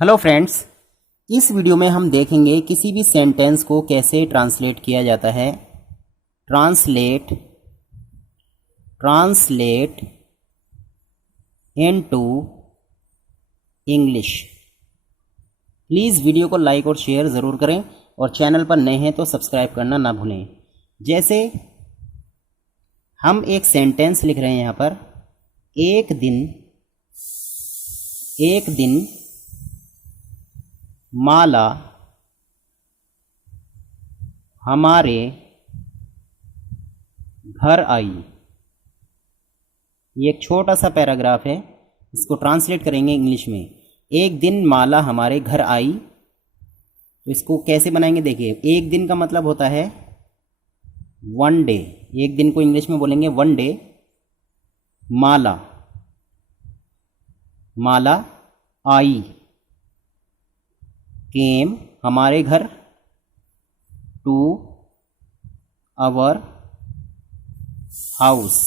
Hello friends, इस video में हम देखेंगे किसी भी सेंटेंस को कैसे ट्रांसलेट किया जाता है। Translate into English. Please video को लाइक और शेयर ज़रूर करें और चैनल पर नए हैं तो सब्सक्राइब करना ना भूलें। जैसे हम एक सेंटेंस लिख रहे हैं यहाँ पर, एक दिन माला हमारे घर आई। ये एक छोटा सा पैराग्राफ है, इसको ट्रांसलेट करेंगे इंग्लिश में। एक दिन माला हमारे घर आई, तो इसको कैसे बनाएंगे देखिए। एक दिन का मतलब होता है वन डे। एक दिन को इंग्लिश में बोलेंगे वन डे। माला आई, केम हमारे घर, to our house.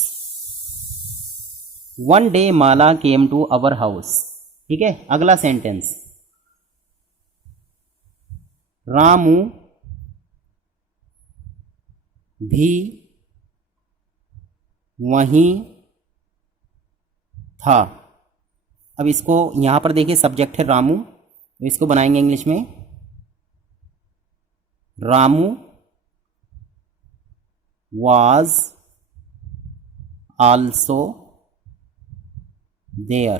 One day Mala came to our house. ठीक है, अगला सेंटेंस, रामू भी वहीं था। अब इसको यहां पर देखिए, सब्जेक्ट है रामू, तो इसको बनाएंगे इंग्लिश में Ramu was also there।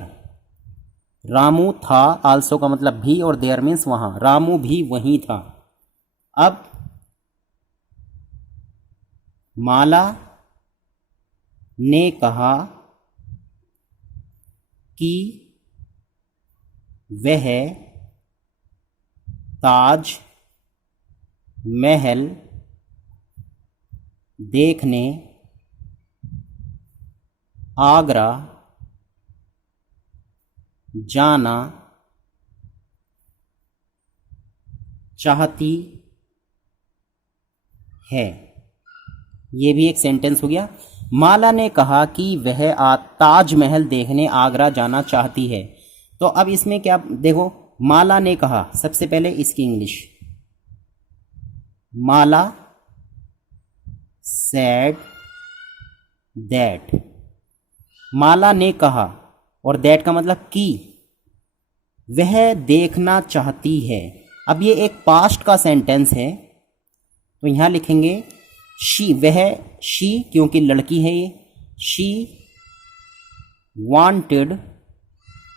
Ramu था, आल्सो का मतलब भी, और देयर मीन्स वहां। रामू भी वहीं था। अब माला ने कहा कि वह ताज महल देखने आगरा जाना चाहती है। ये भी एक सेंटेंस हो गया। माला ने कहा कि वह ताजमहल देखने आगरा जाना चाहती है। तो अब इसमें क्या देखो, माला ने कहा, सबसे पहले इसकी इंग्लिश, माला सेड दैट। माला ने कहा, और दैट का मतलब कि, वह देखना चाहती है। अब ये एक पास्ट का सेंटेंस है, तो यहां लिखेंगे शी। शी क्योंकि लड़की है ये। शी वांटेड,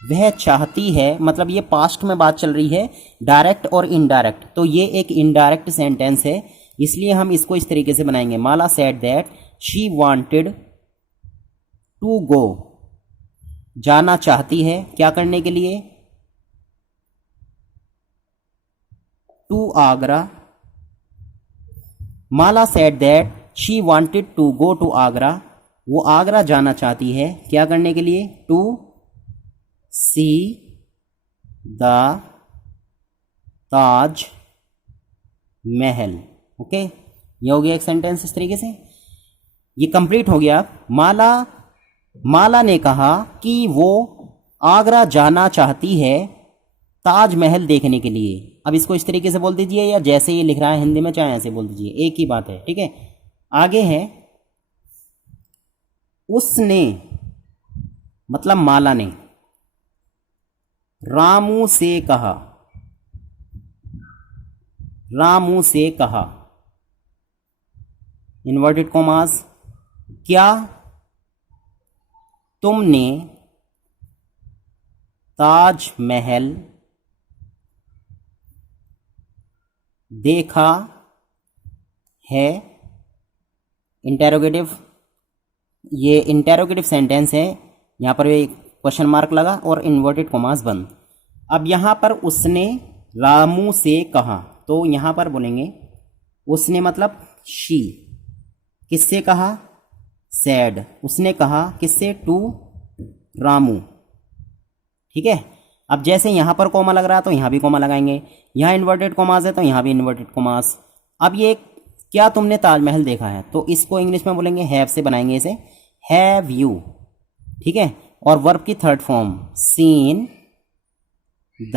वह चाहती है, मतलब ये पास्ट में बात चल रही है, डायरेक्ट और इनडायरेक्ट। तो ये एक इनडायरेक्ट सेंटेंस है, इसलिए हम इसको इस तरीके से बनाएंगे, Mala said that she wanted to go. जाना चाहती है, क्या करने के लिए? To Agra. Mala said that she wanted to go to Agra. वो आगरा जाना चाहती है, क्या करने के लिए? To see the Taj Mahal. Okay, ये हो गया एक सेंटेंस इस तरीके से। ये कंप्लीट हो गया। माला ने कहा कि वो आगरा जाना चाहती है ताजमहल देखने के लिए। अब इसको इस तरीके से बोल दीजिए, या जैसे ये लिख रहा है हिंदी में चाहे ऐसे बोल दीजिए, एक ही बात है। ठीक है, आगे है, उसने मतलब माला ने रामू से कहा। रामू से कहा, इन्वर्टेड कॉमास, क्या तुमने ताजमहल देखा है? इंटेरोगेटिव, ये इंटेरोगेटिव सेंटेंस है, यहाँ पर एक क्वेश्चन मार्क लगा और इन्वर्टेड कॉमास बंद। अब यहाँ पर उसने रामू से कहा, तो यहाँ पर बोलेंगे उसने मतलब शी। किससे कहा? सैड। उसने कहा किससे? टू रामू। ठीक है, अब जैसे यहाँ पर कॉमा लग रहा है तो यहाँ भी कॉमा लगाएंगे, यहाँ इन्वर्टेड कॉमास है तो यहाँ भी इन्वर्टेड कॉमास। अब ये क्या तुमने ताजमहल देखा है, तो इसको इंग्लिश में बोलेंगे हैव से बनाएंगे इसे, हैव यू। ठीक है, और वर्ब की third form seen the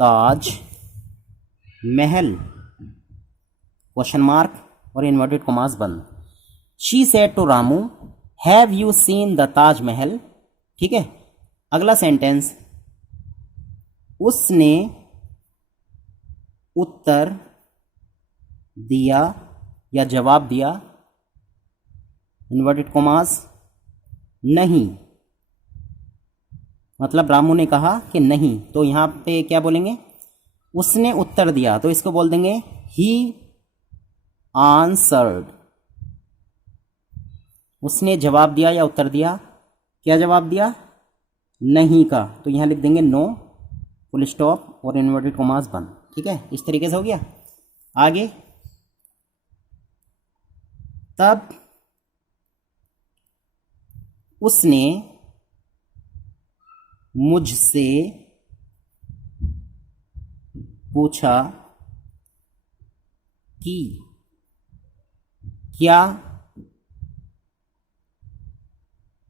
Taj Mahal question mark और इन्वर्टेड कॉमास बंद। She said to Ramu have you seen the Taj Mahal. ठीक है, अगला सेंटेंस, उसने उत्तर दिया या जवाब दिया, इन्वर्टेड कॉमास, नहीं, मतलब रामू ने कहा कि नहीं, तो यहां पे क्या बोलेंगे, उसने उत्तर दिया, तो इसको बोल देंगे ही आंसर्ड। उसने जवाब दिया या उत्तर दिया, क्या जवाब दिया, नहीं का, तो यहां लिख देंगे नो, फुल स्टॉप और इन्वर्टेड कॉमास बंद। ठीक है, इस तरीके से हो गया। आगे, तब उसने मुझसे पूछा कि क्या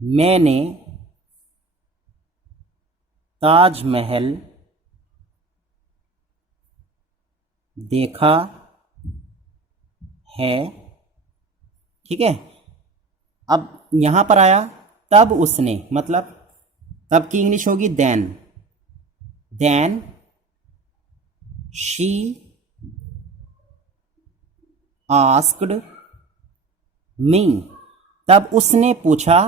मैंने ताजमहल देखा है। ठीक है, अब यहां पर आया तब उसने, मतलब तब की इंग्लिश होगी then. Then she asked me, तब उसने पूछा,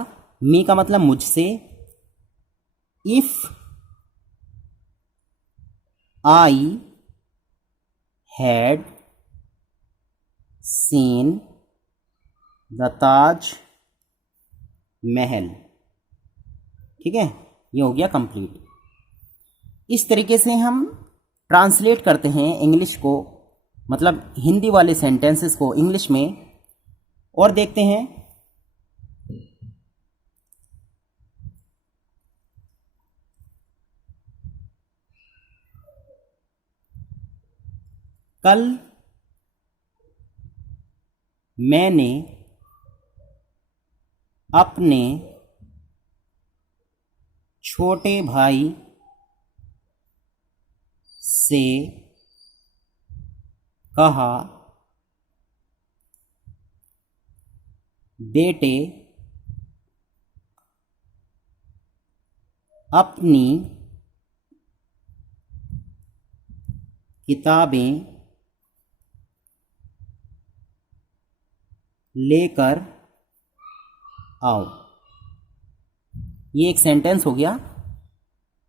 मी का मतलब मुझसे, if I had seen the Taj Mahal. ठीक है, ये हो गया कंप्लीट। इस तरीके से हम ट्रांसलेट करते हैं इंग्लिश को, मतलब हिंदी वाले सेंटेंसेस को इंग्लिश में, और देखते हैं कल मैंने अपने छोटे भाई से कहा, बेटे अपनी किताबें लेकर आओ। ये एक सेंटेंस हो गया,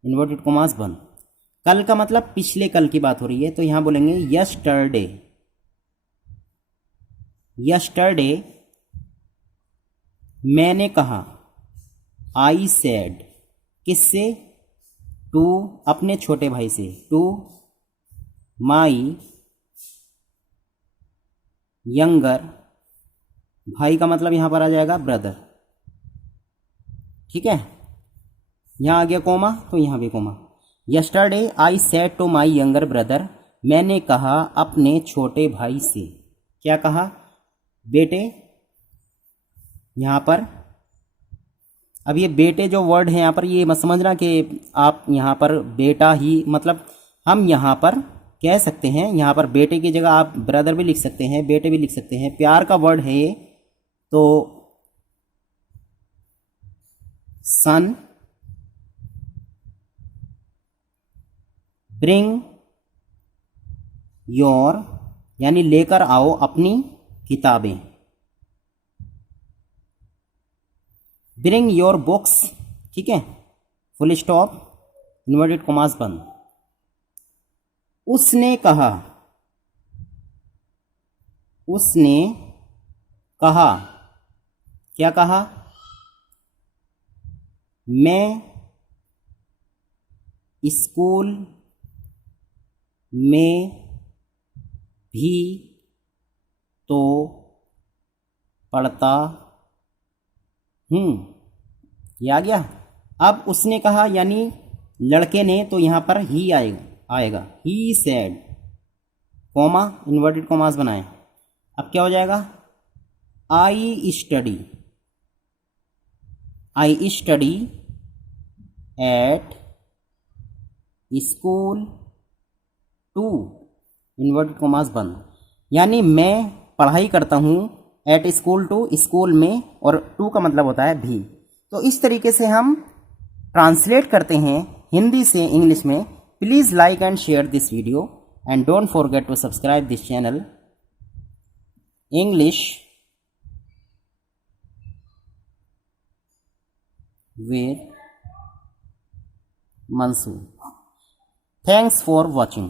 इन्वर्टेड कॉमास बंद। कल का मतलब पिछले कल की बात हो रही है, तो यहां बोलेंगे यस्टरडे। यस्टरडे मैंने कहा, आई सेड, किससे, टू अपने छोटे भाई से, टू माई यंगर, भाई का मतलब यहां पर आ जाएगा ब्रदर। ठीक है, यहां आ गया कोमा, तो यहां भी comma. Yesterday I said to my younger brother, मैंने कहा अपने छोटे भाई से, क्या कहा, बेटे। यहां पर अब ये बेटे जो वर्ड है यहां पर, ये मत समझना कि आप यहां पर बेटा ही, मतलब हम यहां पर कह सकते हैं, यहां पर बेटे की जगह आप ब्रदर भी लिख सकते हैं, बेटे भी लिख सकते हैं, प्यार का वर्ड है ये। तो सन ब्रिंग योर, यानी लेकर आओ अपनी किताबें, ब्रिंग योर बुक्स। ठीक है, फुल स्टॉप, इन्वर्टेड कॉमास बंद। उसने कहा, उसने कहा, क्या कहा, मैं स्कूल में भी तो पढ़ता हूँ। ये आ गया। अब उसने कहा यानी लड़के ने, तो यहाँ पर ही आएगा, he said, comma, inverted commas बनाए। अब क्या हो जाएगा, I study, I study at school too inverted commas बंद, यानी मैं पढ़ाई करता हूँ एट स्कूल टू, स्कूल में, और टू का मतलब होता है भी। तो इस तरीके से हम ट्रांसलेट करते हैं हिंदी से इंग्लिश में। Please like and share this video and don't forget to subscribe this channel English with Mansoor. Thanks for watching.